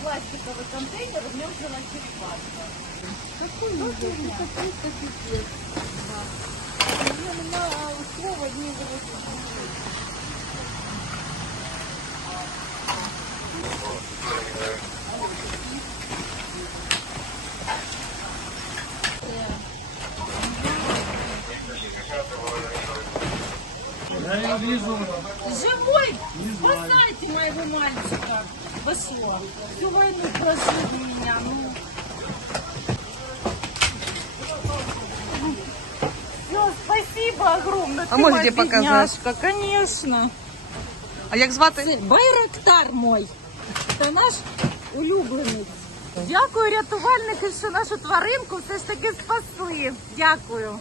пластиковый контейнер, в нем взяла черепашка. Какой ужас, это просто пипец. Да. На слово не. Я не вижу. Живой! Спасайте моего мальчика! Вы? Всю войну прожил меня, ну. Все, спасибо огромное. А Ты можете моя показать? бедняжка, конечно. А як звати? Це Байрактар мой. Це наш улюбленець. Дякую, рятувальники, що нашу тваринку все ж таки спасли. Дякую.